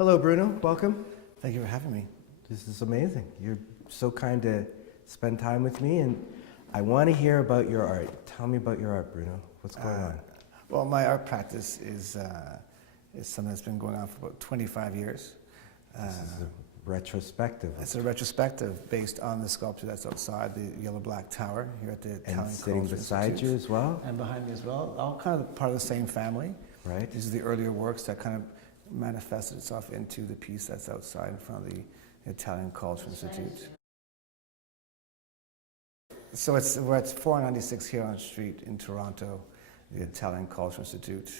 Hello, Bruno. Welcome. Thank you for having me. This is amazing. You're so kind to spend time with me, and I want to hear about your art. Tell me about your art, Bruno. What's going on? Well, my art practice is something that's been going on for about 25 years. This is a retrospective. It's a retrospective based on the sculpture that's outside the yellow-black tower here at the Italian And sitting Culture beside Institute. you as well? And behind me as well. All kind of part of the same family. Right. These are the earlier works that kind of manifested itself into the piece that's outside in front of the Italian Culture Institute. So we're at 496 Huron Street in Toronto, the Italian Culture Institute.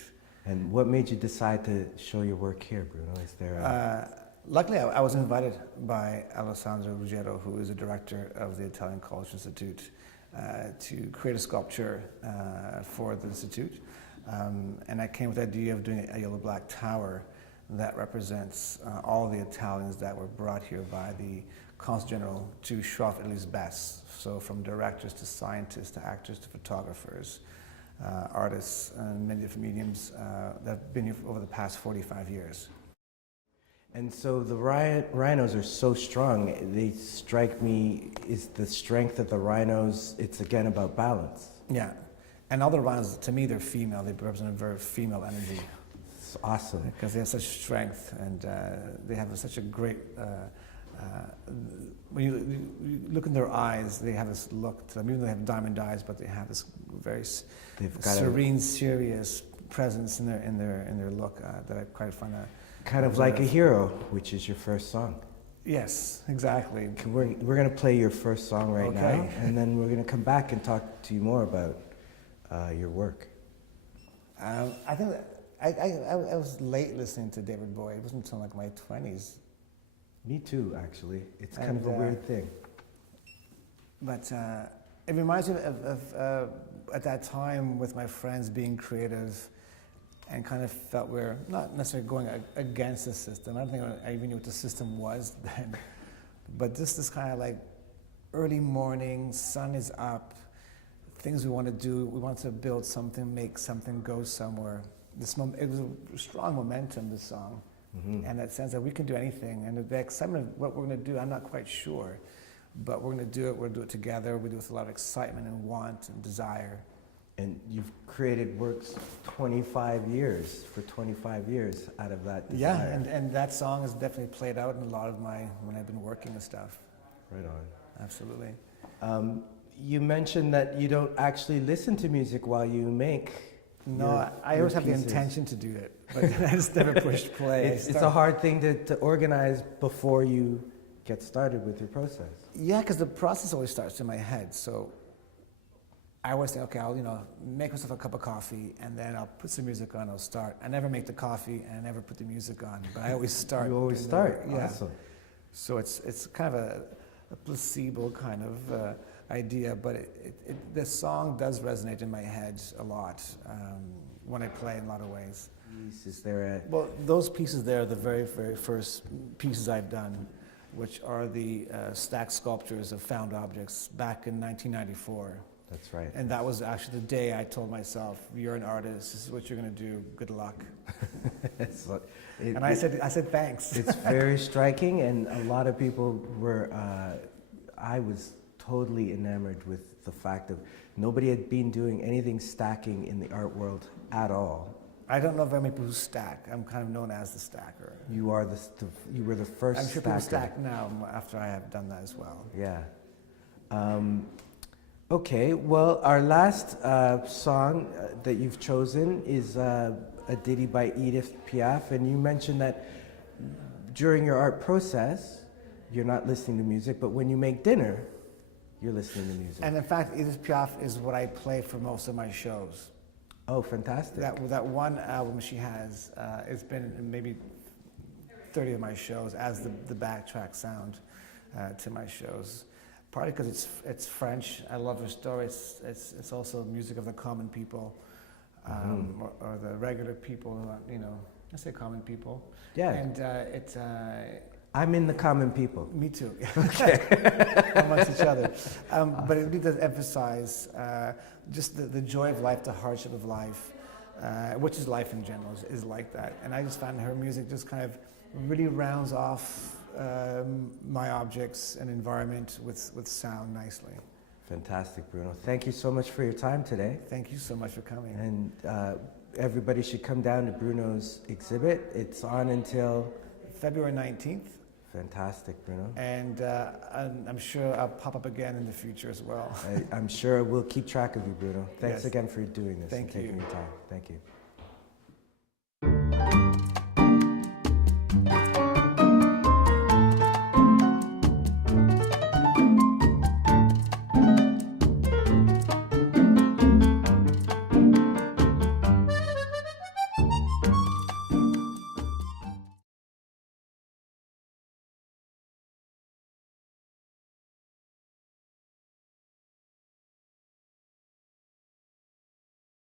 And what made you decide to show your work here, Bruno? Is there Luckily, I was invited by Alessandro Ruggiero, who is the director of the Italian Culture Institute, to create a sculpture for the Institute. And I came with the idea of doing a yellow-black tower that represents all the Italians that were brought here by the Consul General to show off Italy's best. So from directors to scientists to actors to photographers, artists, and many different mediums that have been here over the past 45 years. And so the rhinos are so strong. They strike me, is the strength of the rhinos, it's again about balance. Yeah. And all the rhinos, to me, they're female. They represent a very female energy. It's awesome. Because they have such strength and they have such a great, when you look in their eyes, they have this look to them. Even though they have diamond eyes, but they have this very serene, serious presence in their look that I quite find kind of like a hero, which is your first song. Yes, exactly. We're going to play your first song right now, and then we're going to come back and talk to you more about your work. I think that I was late listening to David Bowie. It wasn't until like my 20s. Me too, actually. It's kind of a weird thing. But it reminds me of at that time with my friends being creative and kind of felt we're not necessarily going against the system. I don't think I even knew what the system was then. But just this kind of like early morning, sun is up, things we want to do, we want to build something, make something go somewhere. It was a strong momentum, this song, and that sense that we can do anything. And the excitement of what we're going to do, I'm not quite sure, but we're going to do it. We'll do it together. We do it with a lot of excitement and want and desire. And you've created works 25 years, for 25 years out of that desire. Yeah, and that song has definitely played out in a lot of when I've been working and stuff. Right on. Absolutely. You mentioned that you don't actually listen to music while you make. No, I always have the intention to do it, but I just never pushed play. It's a hard thing to organize before you get started with your process. Yeah, because the process always starts in my head. So I always think, okay, I'll make myself a cup of coffee, and then I'll put some music on. I'll start. I never make the coffee, and I never put the music on, but I always start. You always start. Yeah. Awesome. So it's kind of a placebo kind of idea, but the song does resonate in my head a lot when I play in a lot of ways. Is there Well, those pieces there are the very, very first pieces I've done, which are the stacked sculptures of found objects back in 1994. That's right. And that was actually the day I told myself, you're an artist, this is what you're going to do, good luck. And I said thanks. It's very striking, and a lot of people were, I was totally enamored with the fact of nobody had been doing anything stacking in the art world at all. I don't know very many people who stack. I'm kind of known as the stacker. You were the first I'm sure stacker. people stack now after I have done that as well. Yeah. Okay, well, our last song that you've chosen is a ditty by Edith Piaf, and you mentioned that during your art process, you're not listening to music, but when you make dinner, you're listening to music. And in fact, Edith Piaf is what I play for most of my shows. Oh, fantastic. That one album she has, it's been in maybe 30 of my shows as the backtrack sound to my shows. Partly because it's French. I love her story. It's also music of the common people, or the regular people. I say common people. Yeah. And I'm in the common people. Me too. Okay. Amongst each other. But it really does emphasize just the joy of life, the hardship of life, which is life in general, is like that. And I just found her music just kind of really rounds off my objects and environment with sound nicely. Fantastic, Bruno. Thank you so much for your time today. Thank you so much for coming. And everybody should come down to Bruno's exhibit. It's on until February 19th. Fantastic, Bruno. And I'm sure I'll pop up again in the future as well. I'm sure we'll keep track of you, Bruno. Thanks Yes. again for doing this Thank and taking you. your time. Thank you.